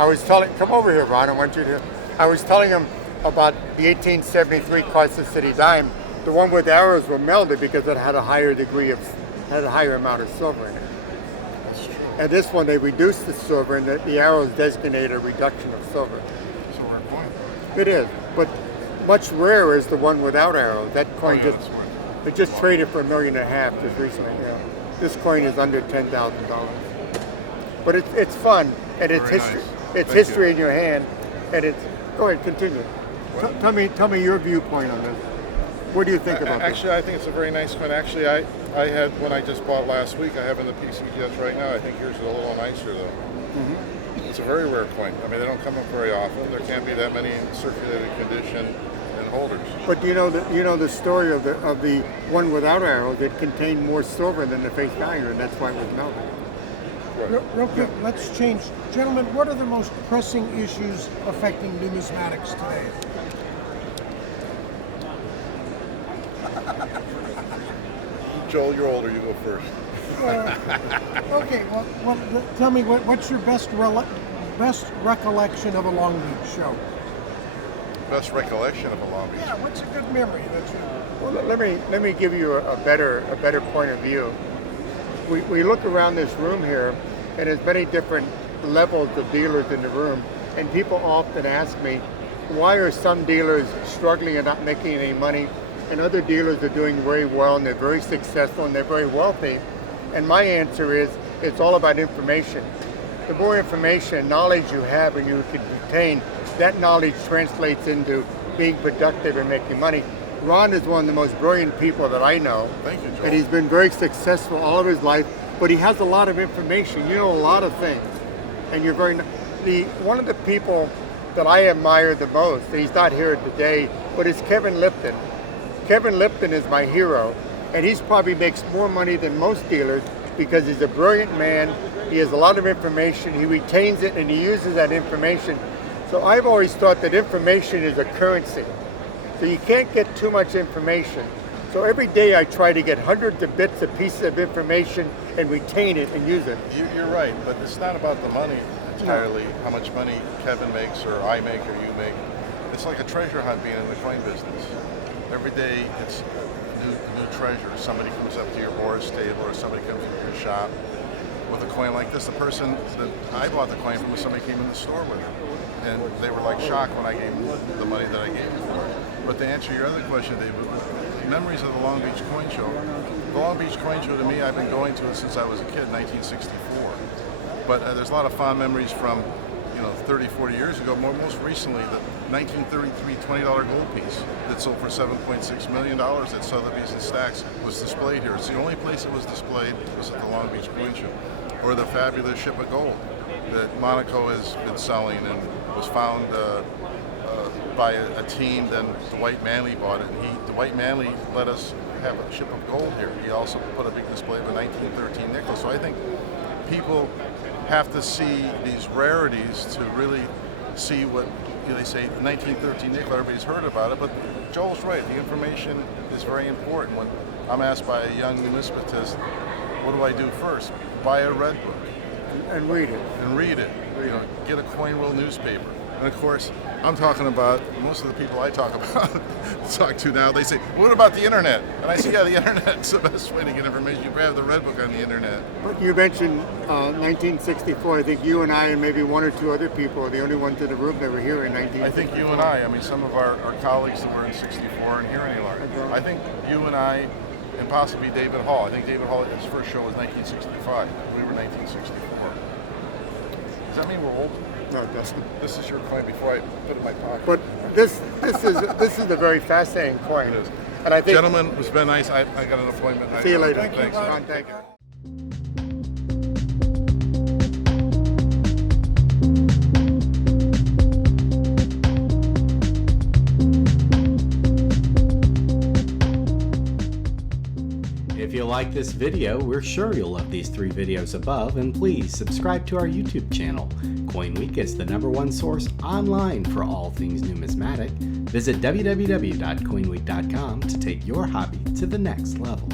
I was telling, come over here, Ron. I was telling him about the 1873 Carson City dime. The one with arrows were melded because it had a higher amount of silver in it. That's true. And this one, they reduced the silver, and the arrows designate a reduction of silver. So we're going. It is, but much rarer is the one without arrows. That coin that's worth it just traded for $1.5 million just recently. Yeah. This coin is under $10,000. But it's fun, and it's Very history. nice. It's Thank history you. in your hand, and it's. Go ahead, continue. Tell me your viewpoint on this. What do you think about this? Actually, I think it's a very nice coin. Actually, I had one I just bought last week. I have in the PCGS right now. I think yours is a little nicer though. Mm-hmm. It's a very rare coin. I mean, they don't come up very often. There can't be that many in circulated condition and holders. But you know the story of the one without arrows. It contained more silver than the face value, and that's why it was melted. Real quick, let's change. Gentlemen, what are the most pressing issues affecting numismatics today? Joel, you're older. You go first. Okay, well, tell me, what's your best recollection of a Long Beach show? Best recollection of a Long Beach. Yeah, what's a good memory that you... Well, let me give you a better point of view. We look around this room here, and there's many different levels of dealers in the room, and people often ask me, why are some dealers struggling and not making any money, and other dealers are doing very well, and they're very successful, and they're very wealthy? And my answer is, it's all about information. The more information, knowledge you have and you can retain, that knowledge translates into being productive and making money. Ron is one of the most brilliant people that I know. Thank you, Joel. And he's been very successful all of his life, but he has a lot of information. You know a lot of things. And you're one of the people that I admire the most, he's not here today, but it's Kevin Lipton. Kevin Lipton is my hero, and he's probably makes more money than most dealers because he's a brilliant man. He has a lot of information, he retains it, and he uses that information. So I've always thought that information is a currency. So you can't get too much information. So every day I try to get hundreds of bits of pieces of information and retain it and use it. You're right, but it's not about the money entirely, how much money Kevin makes or I make or you make. It's like a treasure hunt being in the coin business. Every day it's a new treasure. Somebody comes up to your Boris table or somebody comes to your shop with a coin like this. The person that I bought the coin from was somebody came in the store with it. And they were like shocked when I gave them the money that I gave them for it. But to answer your other question, David, memories of the Long Beach Coin Show. The Long Beach Coin Show, to me, I've been going to it since I was a kid, 1964. But there's a lot of fond memories from, 30, 40 years ago. Most recently, the 1933 $20 gold piece that sold for $7.6 million at Sotheby's and Stack's was displayed here. It's the only place it was displayed was at the Long Beach Coin Show. Or the fabulous ship of gold that Monaco has been selling and was found by a team. Then Dwight Manley bought it, and Dwight Manley let us have a ship of gold here. He also put a big display of a 1913 nickel. So I think people have to see these rarities to really see what they say. The 1913 nickel, everybody's heard about it, but Joel's right. The information is very important. When I'm asked by a young numismatist, what do I do first? Buy a red book. And read it. And read it. Get a Coin World newspaper. And of course, I'm talking about, most of the people I talk to now, they say, what about the internet? And I say, yeah, the internet's the best way to get information. You grab the red book on the internet. But you mentioned 1964. I think you and I and maybe one or two other people are the only ones in the room that were here in 1964. I think you and I some of our colleagues that were in 64 aren't here any longer. I think you and I, and possibly David Hall. I think David Hall, his first show was 1965. We were 1964. Does that mean we're old? No, it doesn't. This is your coin before I put it in my pocket. But this is a very fascinating coin. It is. And I think, gentlemen, it's been nice. I got an appointment. See you later. Thanks. Ron, thank you. If you like this video, we're sure you'll love these 3 videos above, and please subscribe to our YouTube channel. Coin Week is the #1 source online for all things numismatic. Visit www.coinweek.com to take your hobby to the next level.